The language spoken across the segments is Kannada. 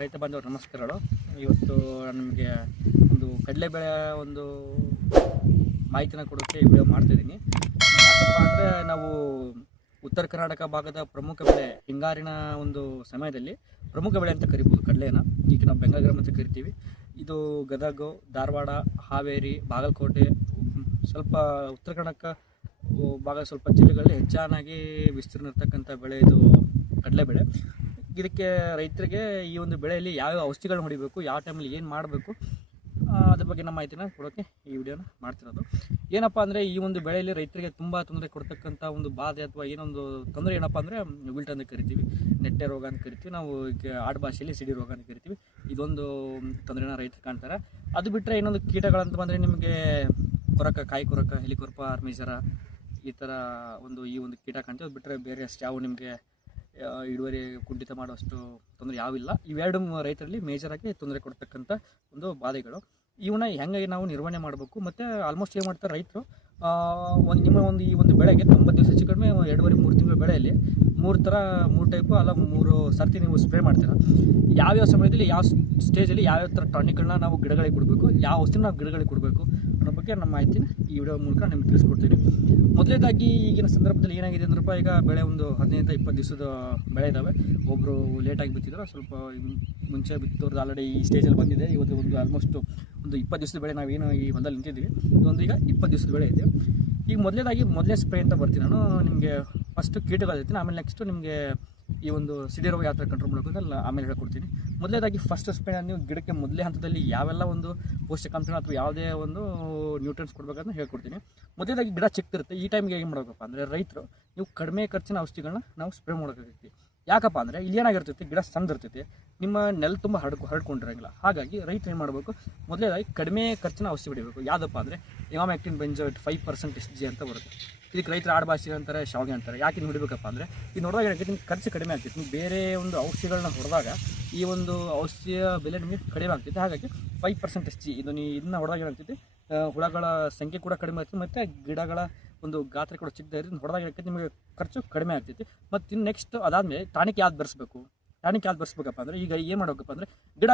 ರೈತ ಬಾಂಧವರು ನಮಸ್ಕಾರಗಳು. ಇವತ್ತು ನಾನು ನಿಮಗೆ ಒಂದು ಕಡಲೆಬೇಳೆ ಒಂದು ಮಾಹಿತಿನ ಕೊಡೋಕ್ಕೆ ವಿಡಿಯೋ ಮಾಡ್ತಾಯಿದ್ದೀನಿ. ಯಾಕಪ್ಪ ಅಂದರೆ ನಾವು ಉತ್ತರ ಕರ್ನಾಟಕ ಭಾಗದ ಪ್ರಮುಖ ಬೆಳೆ ಹಿಂಗಾರಿನ ಒಂದು ಸಮಯದಲ್ಲಿ ಪ್ರಮುಖ ಬೆಳೆ ಅಂತ ಕರಿಬೋದು ಕಡಲೆನ. ಈಗ ನಾವು ಬೆಂಗಾಗ್ರಾಮ್ ಅಂತ ಕರಿತೀವಿ. ಇದು ಗದಗ, ಧಾರವಾಡ, ಹಾವೇರಿ, ಬಾಗಲಕೋಟೆ, ಸ್ವಲ್ಪ ಉತ್ತರ ಕರ್ನಾಟಕ ಭಾಗ ಸ್ವಲ್ಪ ಜಿಲ್ಲೆಗಳಲ್ಲಿ ಹೆಚ್ಚಾಗಿ ವಿಸ್ತೀರ್ಣ ಇರ್ತಕ್ಕಂಥ ಬೆಳೆ ಇದು ಕಡಲೆಬೇಳೆ. ಇದಕ್ಕೆ ರೈತರಿಗೆ ಈ ಒಂದು ಬೆಳೆಯಲ್ಲಿ ಯಾವ್ಯಾವ ಔಷಧಿಗಳನ್ನ ಹೊಡಿಬೇಕು, ಯಾವ ಟೈಮಲ್ಲಿ ಏನು ಮಾಡಬೇಕು, ಅದ್ರ ಬಗ್ಗೆ ನಮ್ಮ ಮಾಹಿತಿನ ಕೊಡೋಕ್ಕೆ ಈ ವಿಡಿಯೋನ ಮಾಡ್ತಿರೋದು. ಏನಪ್ಪ ಅಂದರೆ ಈ ಒಂದು ಬೆಳೆಯಲ್ಲಿ ರೈತರಿಗೆ ತುಂಬ ತೊಂದರೆ ಕೊಡ್ತಕ್ಕಂಥ ಒಂದು ಬಾಧೆ ಅಥವಾ ಏನೊಂದು ತೊಂದರೆ ಏನಪ್ಪ ಅಂದರೆ ವಿಲ್ಟ್ ಅಂತ ಕರಿತೀವಿ, ನೆಟ್ಟೆ ರೋಗ ಅಂತ ಕರಿತೀವಿ, ನಾವು ಈಗ ಆಡು ಭಾಷೆಯಲ್ಲಿ ಸಿಡಿ ರೋಗ ಅಂತ ಕರಿತೀವಿ. ಇದೊಂದು ತೊಂದರೆನ ರೈತರು ಕಾಣ್ತಾರೆ. ಅದು ಬಿಟ್ಟರೆ ಇನ್ನೊಂದು ಕೀಟಗಳಂತ ಬಂದರೆ ನಿಮಗೆ ಕೊರಕ, ಕಾಯಿ ಕೊರಕ, ಹೆಲಿಕೊರಪ, ಆರ್ಮಿಜರ, ಈ ಥರ ಈ ಒಂದು ಕೀಟ ಕಾಣ್ತೀವಿ. ಅದು ಬಿಟ್ಟರೆ ಬೇರೆ ಅಷ್ಟು ಯಾವ ನಿಮಗೆ ಇಳುವರಿ ಕುಂಠಿತ ಮಾಡುವಷ್ಟು ತೊಂದರೆ ಯಾವಿಲ್ಲ. ಇವೆರಡು ರೈತರಲ್ಲಿ ಮೇಜರಾಗಿ ತೊಂದರೆ ಕೊಡ್ತಕ್ಕಂಥ ಒಂದು ಬಾಧೆಗಳು. ಇವನ್ನ ಹೆಂಗಾಗಿ ನಾವು ನಿರ್ವಹಣೆ ಮಾಡಬೇಕು, ಮತ್ತು ಆಲ್ಮೋಸ್ಟ್ ಏನು ಮಾಡ್ತಾರೆ ರೈತರು, ಈ ಒಂದು ಬೆಳೆಗೆ 90 ದಿವಸ ಹೆಚ್ಚು ಕಡಿಮೆ 2.5-3 ತಿಂಗಳ ಬೆಳೆಯಲ್ಲಿ 3 ಟೈಪು ಅಲ್ಲ 3 ಸರ್ತಿ ನೀವು ಸ್ಪ್ರೇ ಮಾಡ್ತೀರ. ಯಾವ್ಯಾವ ಸಮಯದಲ್ಲಿ ಯಾವ ಸ್ಟೇಜಲ್ಲಿ ಯಾವ್ಯಾವ ಥರ ಟಾನಿಕ್ಗಳನ್ನ ನಾವು ಗಿಡಗಳಿಗೆ ಕೊಡಬೇಕು, ಯಾವ ಔಷಧಿನ ನಾವು ಗಿಡಗಳಿಗೆ ಕೊಡಬೇಕು ಅನ್ನೋ ಬಗ್ಗೆ ನಮ್ಮ ಮಾಹಿತಿನ ಈ ವಿಡಿಯೋ ಮೂಲಕ ನಿಮ್ಗೆ ತಿಳಿಸ್ಕೊಡ್ತೀನಿ. ಮೊದಲೇದಾಗಿ ಈಗಿನ ಸಂದರ್ಭದಲ್ಲಿ ಏನಾಗಿದೆ ಅಂದ್ರಪ್ಪ, ಈಗ ಬೆಳೆ ಒಂದು 15-20 ದಿವಸದ ಬೆಳೆ ಇದ್ದಾವೆ. ಒಬ್ಬರು ಲೇಟಾಗಿ ಬಿತ್ತಿದ್ರು, ಸ್ವಲ್ಪ ಮುಂಚೆ ಬಿತ್ತೋರ್ದು ಆಲ್ರೆಡಿ ಈ ಸ್ಟೇಜಲ್ಲಿ ಬಂದಿದೆ. ಇವತ್ತು ಆಲ್ಮೋಸ್ಟ್ 20 ದಿವಸದ ಬೆಳೆ ನಾವೇನು ಈ ಹೊಲದಲ್ಲಿ ನಿಂತಿದ್ದೀವಿ. ಇದೊಂದು ಈಗ 20 ದಿವಸದ ಬೆಳೆ ಇದೆ. ಈಗ ಮೊದಲೇ ಸ್ಪ್ರೇ ಅಂತ ಬರ್ತೀನಿ ನಾನು ನಿಮಗೆ. ಫಸ್ಟು ಕೀಟಗಳಿರ್ತೀನಿ, ಆಮೇಲೆ ನೆಕ್ಸ್ಟು ನಿಮಗೆ ಈ ಒಂದು ಸಿಡಿ ರೋಗ ಯಾವ ಥರ ಕಂಟ್ರೋಲ್ ಮಾಡಬೇಕು ಅಂತ ಆಮೇಲೆ ಹೇಳ್ಕೊಡ್ತೀನಿ. ಮೊದಲೇದಾಗಿ ಫಸ್ಟ್ ಸ್ಪ್ರೇ ನೀವು ಗಿಡಕ್ಕೆ ಮೊದಲೇ ಹಂತದಲ್ಲಿ ಯಾವೆಲ್ಲ ಒಂದು ಪೋಷಕಾಂಶ ಅಥವಾ ಯಾವುದೇ ಒಂದು ನ್ಯೂಟ್ರಿಯೆಂಟ್ಸ್ ಕೊಡಬೇಕಂತ ಹೇಳ್ಕೊಡ್ತೀನಿ. ಮೊದಲೇದಾಗಿ ಗಿಡ ಚಿಕ್ತಿರುತ್ತೆ. ಈ ಟೈಮ್ಗೆ ಏನು ಮಾಡಬೇಕಪ್ಪ ಅಂದರೆ ರೈತರು ನೀವು ಕಡಿಮೆ ಖರ್ಚಿನ ಔಷಧಿಗಳನ್ನ ನಾವು ಸ್ಪ್ರೇ ಮಾಡೋಕ್ಕಾಗೈತಿ. ಯಾಕಪ್ಪ ಅಂದರೆ ಇಲ್ಲಿ ಏನಾಗಿರ್ತೈತಿ, ಗಿಡ ಸಣ್ಣದಿರ್ತೈತಿ, ನಿಮ್ಮ ನೆಲ ತುಂಬ ಹರಡ್ಕೊಂಡಿರಂಗಿಲ್ಲ. ಹಾಗಾಗಿ ರೈತರು ಏನು ಮಾಡಬೇಕು, ಮೊದಲೇದಾಗಿ ಕಡಿಮೆ ಖರ್ಚಿನ ಔಷಧಿ ಹೊಡಿಬೇಕು. ಯಾವುದಪ್ಪ ಅಂದರೆ ಇಮಾಮೆಕ್ಟಿನ್ ಬೆಂಜೋಯೇಟ್ 5% SG ಅಂತ ಬರುತ್ತೆ. ಇದಕ್ಕೆ ರೈತರು ಆಡು ಭಾಷೆ ಅಂತಾರೆ, ಶಾವಿಗೆ ಅಂತಾರೆ. ಯಾಕೆ ನೀವು ಹೊಡಿಬೇಕಪ್ಪ ಅಂದರೆ ಇದು ನೋಡಿದಾಗ ಏನಾಗುತ್ತೆ, ನಿಮ್ಗೆ ಖರ್ಚು ಕಡಿಮೆ ಆಗ್ತೈತಿ. ನೀವು ಬೇರೆ ಒಂದು ಔಷಧಿಗಳನ್ನ ಹೊಡೆದಾಗ ಈ ಒಂದು ಔಷಧಿಯ ಬೆಲೆ ನಿಮಗೆ ಕಡಿಮೆ ಆಗ್ತೈತೆ. ಹಾಗಾಗಿ 5% SG ಇದನ್ನ ಹೊಡೆದಾಗ ಏನಾಗ್ತೈತಿ, ಹುಳಗಳ ಸಂಖ್ಯೆ ಕೂಡ ಕಡಿಮೆ ಆಗ್ತದೆ, ಮತ್ತು ಗಿಡಗಳ ಒಂದು ಗಾತ್ರ ಕೂಡ ಚಿಕ್ಕದ ಇರೋದು ಹೊಡೆದಾಗ ಏನಾಗ್ತೈತಿ, ನಿಮಗೆ ಖರ್ಚು ಕಡಿಮೆ ಆಗ್ತೈತಿ. ಮತ್ತು ಇನ್ನು ನೆಕ್ಸ್ಟ್ ಅದಾದಮೇಲೆ ಟಾನಿಕ್ ಯಾವ್ದು ಬರ್ಸ್ಬೇಕಪ್ಪ ಅಂದರೆ ಈಗ ಏನು ಮಾಡಬೇಕಪ್ಪ ಅಂದರೆ ಗಿಡ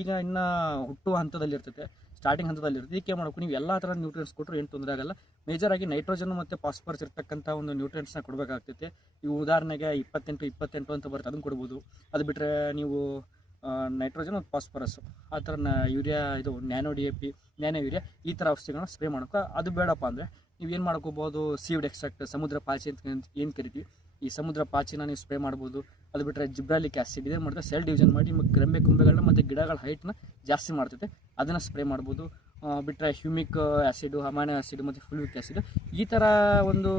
ಈಗ ಇನ್ನು ಹುಟ್ಟುವ ಹಂತದಲ್ಲಿ ಇರ್ತೈತೆ, ಸ್ಟಾರ್ಟಿಂಗ್ ಹಂತದಲ್ಲಿ ಇರ್ತದೆ. ಇದಕ್ಕೆ ಮಾಡಬೇಕು, ನೀವು ಎಲ್ಲ ಥರ ನ್ಯೂಟ್ರಿಯೆಂಟ್ಸ್ ಕೊಟ್ಟರು ಏನು ತೊಂದರೆ ಆಗಲ್ಲ. ಮೇಜರಾಗಿ ನೈಟ್ರೋಜನ್ ಮತ್ತು ಫಾಸ್ಫರಸ್ ಇರ್ತಕ್ಕಂಥ ಒಂದು ನ್ಯೂಟ್ರಿಯೆಂಟ್ಸ್ನ ಕೊಡಬೇಕಾಗ್ತೈತೆ. ಇವು ಉದಾಹರಣೆಗೆ 28 ಅಂತ ಬರುತ್ತೆ, ಅದನ್ನು ಕೊಡ್ಬೋದು. ಅದು ಬಿಟ್ಟರೆ ನೀವು ನೈಟ್ರೋಜನ್ ಮತ್ತು ಫಾಸ್ಫರಸ್ ಆ ಥರ ಯೂರಿಯಾ, ಇದು ನ್ಯಾನೋ DAP, ನ್ಯಾನೋ ಯೂರಿಯಾ, ಈ ಥರ ಔಷಧಿಗಳನ್ನ ಸ್ಪ್ರೇ ಮಾಡೋಕೆ. ಅದು ಬೇಡಪ್ಪ ಅಂದರೆ ನೀವು ಏನು ಮಾಡ್ಕೋಬೋದು, ಸೀಡ್ ಎಕ್ಸ್ಟ್ರಾಕ್ಟ್, ಸಮುದ್ರ ಪಾಚಿ ಅಂತ ಏನು ಕರಿತೀವಿ, ಈ ಸಮುದ್ರ ಪಾಚಿನ ನೀವು ಸ್ಪ್ರೇ ಮಾಡ್ಬೋದು. ಅದು ಬಿಟ್ಟರೆ ಜಿಬ್ರಾಲಿಕ್ ಆ್ಯಸಿಡ್ ಇದೇ ಮಾಡಿದ್ರೆ ಸೆಲ್ ಡಿವಿಷನ್ ಮಾಡಿ ನಿಮಗೆ ಕೊಂಬೆಗಳನ್ನ ಮತ್ತು ಗಿಡಗಳ ಹೈಟ್ನ ಜಾಸ್ತಿ ಮಾಡ್ತೈತೆ, ಅದನ್ನು ಸ್ಪ್ರೇ ಮಾಡ್ಬೋದು. ಬಿಟ್ಟರೆ ಹ್ಯೂಮಿಕ್ ಆ್ಯಸಿಡು, ಅಮೈನೋ ಆ್ಯಸಿಡ್ ಮತ್ತು ಫುಲ್ವಿಕ್ ಆ್ಯಸಿಡ್, ಈ ಥರ ಒಂದು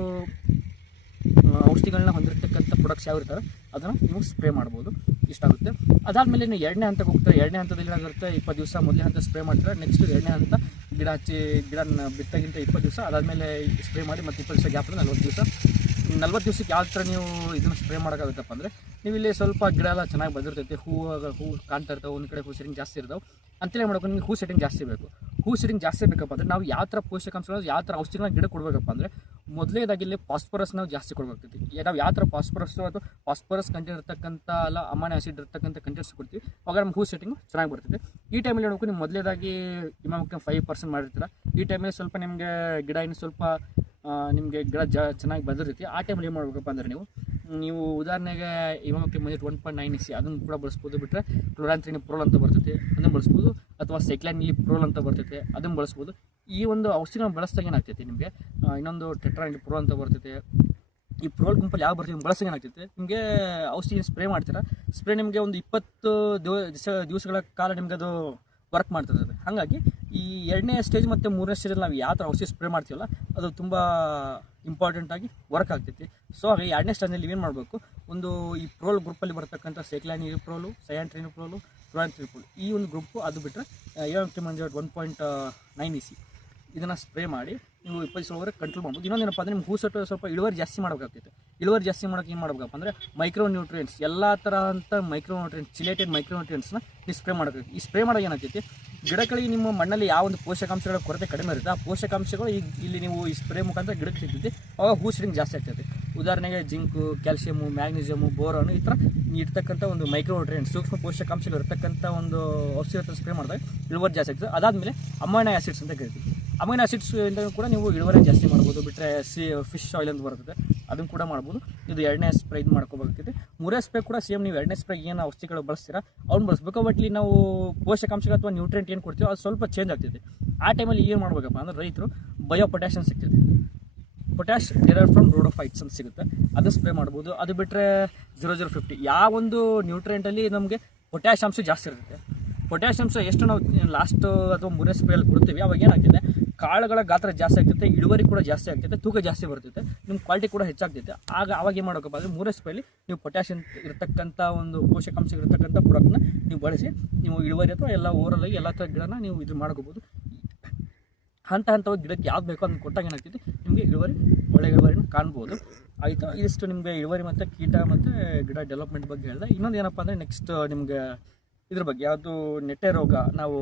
ಔಷಧಿಗಳನ್ನ ಹೊಂದಿರತಕ್ಕಂಥ ಪ್ರೊಡಕ್ಟ್ಸ್ ಯಾವ ಇರ್ತಾರೆ ಅದನ್ನು ನೀವು ಸ್ಪ್ರೇ ಮಾಡ್ಬೋದು. ಇಷ್ಟಾಗುತ್ತೆ. ಅದಾದಮೇಲೆ ನೀವು 2ನೇ ಹಂತಕ್ಕೆ ಹೋಗ್ತಾರೆ. 2ನೇ ಹಂತದಲ್ಲಿ ಏನಾಗುತ್ತೆ, 20 ದಿವಸ ಮೊದಲೇ ಹಂತ ಸ್ಪ್ರೇ ಮಾಡ್ತಾರೆ. ನೆಕ್ಸ್ಟ್ 2ನೇ ಹಂತ ಗಿಡನ ಬಿತ್ತಾಗಿಂತ 20 ದಿವಸ ಅದಾದಮೇಲೆ ಸ್ಪ್ರೇ ಮಾಡಿ, ಮತ್ತು 20 ದಿವಸ ಗ್ಯಾಪ್ 40 ದಿವಸ. 40 ದಿವಸಕ್ಕೆ ಯಾವ ಥರ ನೀವು ಇದನ್ನು ಸ್ಪ್ರೇ ಮಾಡೋಕ್ಕಾಗುತ್ತಪ್ಪ ಅಂದರೆ, ನೀವು ಇಲ್ಲಿ ಸ್ವಲ್ಪ ಗಿಡ ಎಲ್ಲ ಚೆನ್ನಾಗಿ ಬಂದಿರ್ತೈತೆ, ಹೂ ಕಾಣ್ತಾ ಇರ್ತಾವೆ, ಒಂದು ಕಡೆ ಹೂ ಸೆಟ್ಟಿಂಗ್ ಜಾಸ್ತಿ ಇರ್ತಾವೆ. ಅಂತಲೇ ಮಾಡೋಕೆ ನಿಮಗೆ ಹೂ ಸೆಟ್ಟಿಂಗ್ ಜಾಸ್ತಿ ಬೇಕು. ಹೂ ಸೆಟ್ಟಿಂಗ್ ಜಾಸ್ತಿ ಬೇಕಪ್ಪ ಅಂದರೆ ನಾವು ಯಾವ ಥರ ಪೋಷಕಾಂಶಗಳು, ಯಾವ ಥರ ಔಷಧಿಗಳನ್ನ ಗಿಡ ಕೊಡಬೇಕಪ್ಪ ಅಂದರೆ, ಮೊದಲೇದಾಗಿ ಇಲ್ಲಿ ಫಾಸ್ಫರಸ್ ನಾವು ಜಾಸ್ತಿ ಕೊಡಬೇಕಾಗ್ತೈತಿ. ನಾವು ಯಾವ ಥರ ಫಾಸ್ಫರಸ್ ಅಥವಾ ಫಾಸ್ಫರಸ್ ಕಂಟೆಂಟ್ ಇರ್ತಕ್ಕಂಥ ಅಲ್ಲ ಅಮೈನೋ ಆ್ಯಸಿಡ್ ಇರ್ತಕ್ಕಂಥ ಕಂಟೆಂಟ್ಸ್ ಕೊಡ್ತೀವಿ, ಅವಾಗ ನಮ್ಮ ಹೂ ಸೆಟ್ಟಿಂಗು ಚೆನ್ನಾಗಿ ಬರ್ತೈತೆ. ಈ ಟೈಮಲ್ಲಿ ನೋಡಬೇಕು, ನೀವು ಮೊದಲೇದಾಗಿ ಇಮಾಮೆಕ್ಟಿನ್ 5% ಮಾಡಿರ್ತೀರ. ಈ ಟೈಮಲ್ಲಿ ಸ್ವಲ್ಪ ನಿಮಗೆ ಗಿಡ ಇನ್ನು ಸ್ವಲ್ಪ ನಿಮಗೆ ಗಿಡ ಚೆನ್ನಾಗಿ ಬಂದಿರ್ತೈತಿ. ಆ ಟೈಮಲ್ಲಿ ಏನು ಮಾಡಬೇಕಪ್ಪ ಅಂದರೆ ನೀವು ಉದಾಹರಣೆಗೆ ಇಮಾಮೆಕ್ಟಿನ್ 1.9 SC ಅದನ್ನು ಕೂಡ ಬಳಸ್ಬೋದು. ಬಿಟ್ಟರೆ ಕ್ಲೋರಾಂಥ್ರಿನಿಪ್ರೋಲ್ ಅಂತ ಬರ್ತೈತೆ, ಅದನ್ನು ಬಳಸ್ಬೋದು. ಅಥವಾ ಸೈಕ್ಲಾನಿಲಿಪ್ರೋಲ್ ಅಂತ ಬರ್ತೈತೆ, ಅದನ್ನು ಬಳಸ್ಬೋದು. ಈ ಒಂದು ಔಷಧಿನ ಬಳಸಿದಾಗ ಏನಾಗ್ತೈತಿ ನಿಮಗೆ, ಇನ್ನೊಂದು ಟೆಟ್ರಾನಿಲಿಪ್ರೋಲ್ ಅಂತ ಬರ್ತೈತೆ. ಈ ಪ್ರೋಲ್ ಗುಂಪಲ್ಲಿ ಯಾವ ಬರ್ತೀವಿ ಬಳಸಿಗೆ ಏನಾಗ್ತೈತೆ, ನಿಮಗೆ ಔಷಧಿ ಸ್ಪ್ರೇ ಮಾಡ್ತೀರಾ, ಸ್ಪ್ರೇ ನಿಮಗೆ ಒಂದು 20 ದಿವಸಗಳ ಕಾಲ ನಿಮಗೆ ಅದು ವರ್ಕ್ ಮಾಡ್ತಿರ್ತದೆ. ಹಾಗಾಗಿ ಈ 2ನೇ ಸ್ಟೇಜ್ ಮತ್ತು 3ನೇ ಸ್ಟೇಜಲ್ಲಿ ನಾವು ಯಾವ ಥರ ಔಷಧಿ ಸ್ಪ್ರೇ ಮಾಡ್ತೀವಲ್ಲ ಅದು ತುಂಬ ಇಂಪಾರ್ಟೆಂಟಾಗಿ ವರ್ಕ್ ಆಗ್ತೈತಿ. ಸೊ ಹಾಗೆ 2ನೇ ಸ್ಟೇಜಲ್ಲಿ ಏನು ಮಾಡಬೇಕು, ಈ ಪ್ರೋಲ್ ಗ್ರೂಪಲ್ಲಿ ಬರ್ತಕ್ಕಂಥ ಸೈಕ್ಲಾನಿಲಿಪ್ರೋಲು, ಸಯಾಂಟ್ರಿನಿಪ್ರೋಲು, ಕ್ಲೋರಾಂಥ್ರಿನಿಪ್ರೋಲ್ ಈ ಒಂದು ಗ್ರೂಪು. ಅದು ಬಿಟ್ಟರೆ ಇಮಾಮೆಕ್ಟಿನ್ 1.9 SC ಇದನ್ನು ಸ್ಪ್ರೇ ಮಾಡಿ ನೀವು 20 ದಿವಸವರೆಗೆ ಕಂಟ್ರೋಲ್ ಮಾಡ್ಬೋದು. ಇನ್ನೊಂದೇನಪ್ಪ ಅಂದರೆ ನಿಮ್ಮ ಹೂ ಸೆಟ್ಟು ಸ್ವಲ್ಪ ಇಳುವರಿ ಜಾಸ್ತಿ ಮಾಡಬೇಕಾಗ್ತೈತೆ. ಇಳುವರಿ ಜಾಸ್ತಿ ಮಾಡೋಕೆ ಏನು ಮಾಡಬೇಕಪ್ಪ ಅಂದರೆ ಮೈಕ್ರೋ ನ್ಯೂಟ್ರಿಯೆಂಟ್ಸ್, ಎಲ್ಲ ಥರ ಅಂತ ಮೈಕ್ರೋ ನ್ಯೂಟ್ರಿಯೆಂಟ್ಸ್, ಚಿಲೇಟೆಡ್ ಮೈಕ್ರೋ ನ್ಯೂಟ್ರಿಯೆಂಟ್ಸ್ನ ನೀವು ಸ್ಪ್ರೇ ಮಾಡಬೇಕು. ಈ ಸ್ಪ್ರೇ ಮಾಡೋಕೆ ಏನಾಗ್ತೈತಿ, ಗಿಡಗಳಿಗೆ ನಿಮ್ಮ ಮಣ್ಣಲ್ಲಿ ಯಾವ ಒಂದು ಪೋಷಕಾಂಶಗಳ ಕೊರತೆ ಕಡಿಮೆ ಇರುತ್ತೆ, ಆ ಪೋಷಕಾಂಶಗಳು ಇಲ್ಲಿ ನೀವು ಈ ಸ್ಪ್ರೇ ಮುಖಾಂತರ ಗಿಡಕ್ಕೆ ಸಿಗ್ತೈತಿ, ಅವಾಗ ಹೂ ಸೆಟ್ಟಿಂಗ್ ಜಾಸ್ತಿ ಆಗ್ತೈತಿ. ಉದಾಹರಣೆಗೆ ಜಿಂಕು, ಕ್ಯಾಲ್ಸಿಯಮು, ಮ್ಯಾಗ್ನೀಸಿಯಮು, ಬೋರಾನು ಈ ಥರ ಇರ್ತಕ್ಕಂಥ ಒಂದು ಮೈಕ್ರೋನ್ಯೂಟ್ರಿಯೆಂಟ್ಸ್ ಸೂಕ್ಷ್ಮ ಪೋಷಕಾಂಶಗಳು ಇರ್ತಕ್ಕಂಥ ಒಂದು ಔಷಧಿ ಸ್ಪ್ರೇ ಮಾಡಿದಾಗ ಇಳುವರಿ ಜಾಸ್ತಿ ಆಗ್ತದೆ. ಅದಾದಮೇಲೆ ಅಮೈನೋ ಆ್ಯಸಿಡ್ಸ್ ಅಂತ ಕರಿತೀವಿ. ಅಮೈನೋ ಆ್ಯಸಿಡ್ಸ್ ಇಂದ ಕೂಡ ನೀವು ಇಳುವರಿ ಜಾಸ್ತಿ ಮಾಡ್ಬೋದು. ಬಿಟ್ಟರೆ ಫಿಶ್ ಆಯಿಲ್ ಅಂತ ಬರ್ತದೆ, ಅದನ್ನು ಕೂಡ ಮಾಡ್ಬೋದು. ಇದು 2ನೇ ಸ್ಪ್ರೇ ಇದು ಮಾಡ್ಕೋಬೇಕಾಗ್ತದೆ. 3ನೇ ಸ್ಪ್ರೇ ಕೂಡ ಸೇಮ್ ನೀವು 2ನೇ ಸ್ಪ್ರೇ ಏನು ಔಷಧಿಗಳು ಬಳಸ್ತೀರಾ ಅವ್ನು ಬಳಸಬೇಕು. ಬಟ್ ಇಲ್ಲಿ ನಾವು ಪೋಷಕಾಂಶಗಳು ಅಥವಾ ನ್ಯೂಟ್ರಿಯೆಂಟ್ ಏನು ಕೊಡ್ತೀವೋ ಅದು ಸ್ವಲ್ಪ ಚೇಂಜ್ ಆಗ್ತೈತೆ. ಆ ಟೈಮಲ್ಲಿ ಏನು ಮಾಡ್ಬೇಕಪ್ಪ ಅಂದರೆ ರೈತರು ಬಯೋ ಪೊಟ್ಯಾಷಿಯಂ ಸಿಗ್ತದೆ, ಪೊಟ್ಯಾಶ್ ಡಿರೈವ್ಡ್ ಫ್ರಮ್ ರೋಡೋಫೈಟ್ಸ್ ಅಂತ ಸಿಗುತ್ತೆ, ಅದು ಸ್ಪ್ರೇ ಮಾಡ್ಬೋದು. ಅದು ಬಿಟ್ಟರೆ 0050 ಯಾವ ಒಂದು ನ್ಯೂಟ್ರಿಯೆಂಟಲ್ಲಿ ನಮಗೆ ಪೊಟ್ಯಾಶ್ ಅಂಶ ಜಾಸ್ತಿ ಇರುತ್ತೆ. ಪೊಟ್ಯಾಶ್ ಅಂಶ ಎಷ್ಟು ನಾವು ಲಾಸ್ಟ್ ಅಥವಾ 3ನೇ ಸ್ಪ್ರೇಯಲ್ಲಿ ಕೊಡ್ತೀವಿ ಅವಾಗ ಏನಾಗ್ತದೆ, ಕಾಳುಗಳ ಗಾತ್ರ ಜಾಸ್ತಿ ಆಗ್ತೈತೆ, ಇಳುವರಿ ಕೂಡ ಜಾಸ್ತಿ ಆಗ್ತೈತೆ, ತೂಕ ಜಾಸ್ತಿ ಬರ್ತೈತೆ, ನಿಮ್ಮ ಕ್ವಾಲಿಟಿ ಕೂಡ ಹೆಚ್ಚಾಗ್ತೈತೆ. ಅವಾಗ ಏನು ಮಾಡೋಕ್ಕಪ್ಪ ಅಂದರೆ 3ನೇ ಸ್ಪ್ರೇಯಲ್ಲಿ ನೀವು ಪೊಟ್ಯಾಷಿಯಂ ಇರತಕ್ಕಂಥ ಒಂದು ಪೋಷಕಾಂಶ ಇರತಕ್ಕಂಥ ಪ್ರಾಡಕ್ಟ್ನ ನೀವು ಬಳಸಿ ನೀವು ಇಳುವರಿ ಅಥವಾ ಎಲ್ಲ ಓವರಾಲಾಗಿ ಎಲ್ಲ ಥರ ಗಿಡನ ನೀವು ಇದು ಮಾಡ್ಕೋಬೋದು. ಹಂತವಾಗಿ ಗಿಡಕ್ಕೆ ಯಾವ್ದು ಬೇಕೋ ಅದನ್ನು ಕೊಟ್ಟಾಗ ಏನಾಗ್ತೈತಿ ನಿಮಗೆ ಒಳ್ಳೆ ಇಳುವರಿನ ಕಾಣ್ಬೋದು. ಆಯಿತು, ಇದಿಷ್ಟು ನಿಮಗೆ ಇಳುವರಿ ಮತ್ತು ಕೀಟ ಮತ್ತು ಗಿಡ ಡೆವಲಪ್ಮೆಂಟ್ ಬಗ್ಗೆ ಹೇಳಿದೆ. ಇನ್ನೊಂದು ಏನಪ್ಪ ಅಂದರೆ ನೆಕ್ಸ್ಟ್ ನಿಮಗೆ ಇದ್ರ ಬಗ್ಗೆ ಯಾವುದು ನೆಟ್ಟೆ ರೋಗ, ನಾವು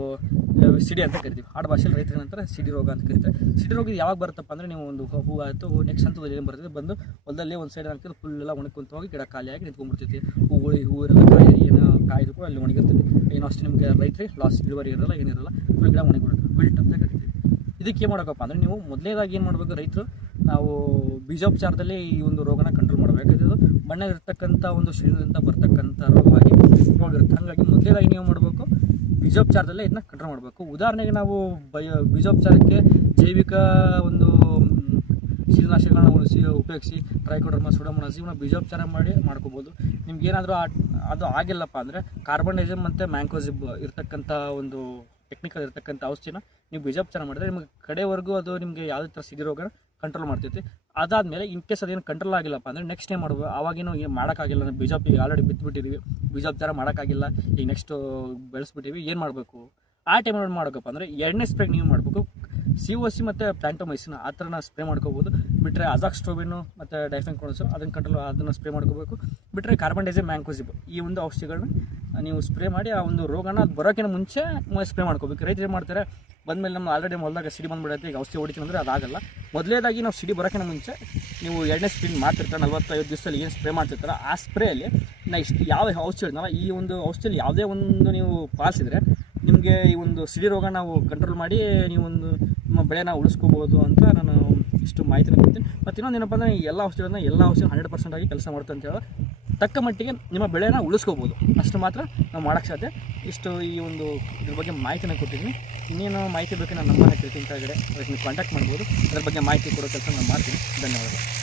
ಸಿಡಿ ಅಂತ ಕರಿತೀವಿ, ಆಡು ಭಾಷೆಯಲ್ಲಿ ರೈತರ ನಂತರ ಸಿಡಿ ರೋಗ ಅಂತ ಕರಿತಾರೆ. ಸಿಡಿ ರೋಗ ಯಾವಾಗ ಬರುತ್ತಪ್ಪ ಅಂದರೆ ನೀವು ಒಂದು ಹೂವು ಆಯಿತು ನೆಕ್ಸ್ಟ್ ಹಂತದಲ್ಲಿ ಏನು ಬರ್ತದೆ, ಬಂದು ಹೊಲದಲ್ಲಿ ಒಂದು ಸೈಡ್ ಆಗ್ತದೆ ಫುಲ್ಲೆಲ್ಲ ಒಣಗ್ಕೊಂತ ಹೋಗಿ ಗಿಡ ಖಾಲಿಯಾಗಿ ನಿಂತ್ಕೊಂಡ್ಬಿಡ್ತೈತಿ. ಹೂವು ಇರಲ್ಲ, ಏನು ಕಾಯ್ದು ಕೂಡ ಅಲ್ಲಿ ಒಣಗಿರ್ತೈತಿ. ಏನೋ ಅಷ್ಟು ನಿಮಗೆ ರೈತರಿಗೆ ಲಾಸ್ ಇಳುವರಿ ಇರಲ್ಲ, ಏನಿರಲ್ಲ, ಫುಲ್ ಗಿಡ ಒಣಗಿಬಿಡುತ್ತೆ, ವಿಲ್ಟ್ ಅಂತ ಕರಿತೀವಿ. ಇದಕ್ಕೆ ಏನು ಮಾಡೋಕ್ಕಪ್ಪ ಅಂದರೆ ನೀವು ಮೊದಲನೇದಾಗಿ ಏನು ಮಾಡಬೇಕು, ರೈತರು ನಾವು ಬೀಜೋಪಚಾರದಲ್ಲಿ ಈ ಒಂದು ರೋಗನ ಕಂಟ್ರೋಲ್ ಮಾಡಬೇಕು. ಇದು ಮಣ್ಣಲ್ಲಿರ್ತಕ್ಕಂಥ ಒಂದು ಶಿಲೀಂಧ್ರದಿಂದ ಬರ್ತಕ್ಕಂಥ ರೋಗವಾಗಿ ಇರುತ್ತೆ. ಹಾಗಾಗಿ ಮೊದಲನೇದಾಗಿ ನೀವು ಮಾಡಬೇಕು ಬೀಜೋಪಚಾರದಲ್ಲೇ ಇದನ್ನ ಕಂಟ್ರೋಲ್ ಮಾಡಬೇಕು. ಉದಾಹರಣೆಗೆ ನಾವು ಬೀಜೋಪಚಾರಕ್ಕೆ ಜೈವಿಕ ಒಂದು ಶಿಲೀನಾಶಕಗಳನ್ನ ಉಪಯೋಗಿಸಿ ಟ್ರೈಕೋಡರ್ಮಾ, ಸೂಡೋಮೋನಾಸ್ ಇವನ್ನ ಬೀಜೋಪಚಾರ ಮಾಡ್ಕೋಬೋದು. ನಿಮ್ಗೆ ಏನಾದರೂ ಅದು ಆಗಿಲ್ಲಪ್ಪ ಅಂದರೆ ಕಾರ್ಬನ್ಡೈಸಮ್ ಮತ್ತು ಮ್ಯಾಂಕೋಸಿಬ್ ಇರ್ತಕ್ಕಂಥ ಒಂದು ಟೆಕ್ನಿಕಲ್ ಇರ್ತಕ್ಕಂಥ ಔಷಧಿನ ನೀವು ಬೀಜೋಪಚಾರ ಮಾಡಿದ್ರೆ ನಿಮಗೆ ಕಡೆವರೆಗೂ ಅದು ನಿಮಗೆ ಯಾವುದೇ ಥರ ಸಿಡಿ ರೋಗನ ಕಂಟ್ರೋಲ್ ಮಾಡ್ತೈತಿ. ಅದಾದಮೇಲೆ ಇನ್ ಕೇಸ್ ಅದೇನು ಕಂಟ್ರೋಲ್ ಆಗಿಲ್ಲಪ್ಪ ಅಂದರೆ ನೆಕ್ಸ್ಟ್ ಏನು ಮಾಡ್ಬೋದು, ಆವಾಗೇನು ಏನು ಮಾಡೋಕ್ಕಾಗಿಲ್ಲ, ನಾವು ಆಲ್ರೆಡಿ ಬಿತ್ತಿಬಿಟ್ಟಿದ್ದೀವಿ, ಬೀಜೋಪಚಾರ ಮಾಡೋಕ್ಕಾಗಿಲ್ಲ, ಈಗ ನೆಕ್ಸ್ಟ್ ಬೆಳೆಸ್ಬಿಟ್ಟಿವಿ, ಏನು ಮಾಡಬೇಕು? ಆ ಟೈಮಲ್ಲಿ ಏನು ಮಾಡೋಕ್ಕಪ್ಪ ಅಂದರೆ 2ನೇ ಸ್ಪ್ರೇ ನೀವು ಮಾಡಬೇಕು. COC ಮತ್ತು ಪ್ಲಾಂಟೋಮೈಸಿನ್ ಆ ಥರನ ಸ್ಪ್ರೇ ಮಾಡ್ಕೋಬೋದು. ಬಿಟ್ಟರೆ ಅಜಾಕ್ಸ್ಟ್ರೋಬಿನು ಮತ್ತು ಡೈಫೆನ್ಕೋನಸು ಅದನ್ನು ಸ್ಪ್ರೇ ಮಾಡ್ಕೋಬೇಕು. ಬಿಟ್ಟರೆ ಕಾರ್ಬನ್ಡೈಸಮ್, ಮ್ಯಾಂಕೋಸಿಬ್ ಈ ಒಂದು ಔಷಧಿಗಳನ್ನ ನೀವು ಸ್ಪ್ರೇ ಮಾಡಿ ಆ ಒಂದು ರೋಗನ ಅದು ಬರೋಕ್ಕಿಂತ ಮುಂಚೆ ಸ್ಪ್ರೇ ಮಾಡ್ಕೋಬೇಕು. ರೈತರು ಏನು ಮಾಡ್ತಾರೆ, ಬಂದಮೇಲೆ ನಮ್ಮ ಆಲ್ರೆಡಿ ಹೊಲದಾಗ ಸಿಡಿ ಬಂದುಬಿಡುತ್ತೆ, ಈಗ ಔಷಧಿ ಹೊಡಿತೀವಿ ಅಂದರೆ ಅದಾಗಲ್ಲ. ಮೊದಲೇದಾಗಿ ನಾವು ಸಿಡಿ ಬರೋಕ್ಕಿಂತ ಮುಂಚೆ ನೀವು 2ನೇ ಸ್ಪ್ರೇ ಮಾಡ್ತಿರ್ತಾರೆ, 45 ದಿವಸದಲ್ಲಿ ಏನು ಸ್ಪ್ರೇ ಮಾಡ್ತಿರ್ತಾರೆ ಆ ಸ್ಪ್ರೇಯಲ್ಲಿ ಯಾವ ಔಷಧಿ ಹೇಳಿದ್ನಲ್ಲ ಈ ಒಂದು ಔಷಧಿಯಲ್ಲಿ ಯಾವುದೇ ಒಂದು ನೀವು ಪಾಲಿಸಿದ್ರೆ ನಿಮಗೆ ಈ ಒಂದು ಸಿಡಿ ರೋಗ ನಾವು ಕಂಟ್ರೋಲ್ ಮಾಡಿ ನೀವೊಂದು ನಿಮ್ಮ ಬೆಳೆನ ಉಳಿಸ್ಕೋಬೋದು ಅಂತ ನಾನು ಇಷ್ಟು ಮಾಹಿತಿನ ಕೊಡ್ತೀನಿ. ಮತ್ತು ಇನ್ನೊಂದು ಏನಪ್ಪ ಅಂದರೆ ಎಲ್ಲ ಔಷಧಿ 100% ಆಗಿ ಕೆಲಸ ಮಾಡುತ್ತೆ ಅಂತ ಹೇಳೋ ತಕ್ಕ ಮಟ್ಟಿಗೆ ನಿಮ್ಮ ಬೆಳೆನ ಉಳಿಸ್ಕೋಬೋದು, ಅಷ್ಟು ಮಾತ್ರ ನಾವು ಮಾಡೋಕ್ಕೆ ಸಾಧ್ಯ. ಇಷ್ಟು ಈ ಒಂದು ಇದ್ರ ಬಗ್ಗೆ ಮಾಹಿತಿನ ಕೊಟ್ಟಿದ್ದೀನಿ. ಇನ್ನೇನು ಮಾಹಿತಿ ಬೇಕು ನಾನು ನಂಬರ್ ಹಾಕಿರ್ತೀನಿ ಕೆಳಗಡೆ, ಅದಕ್ಕೆ ನೀವು ಕಾಂಟ್ಯಾಕ್ಟ್ ಮಾಡ್ಬೋದು. ಅದ್ರ ಬಗ್ಗೆ ಮಾಹಿತಿ ಕೊಡೋ ಕೆಲಸ ನಾನು ಮಾಡ್ತೀನಿ. ಧನ್ಯವಾದಗಳು.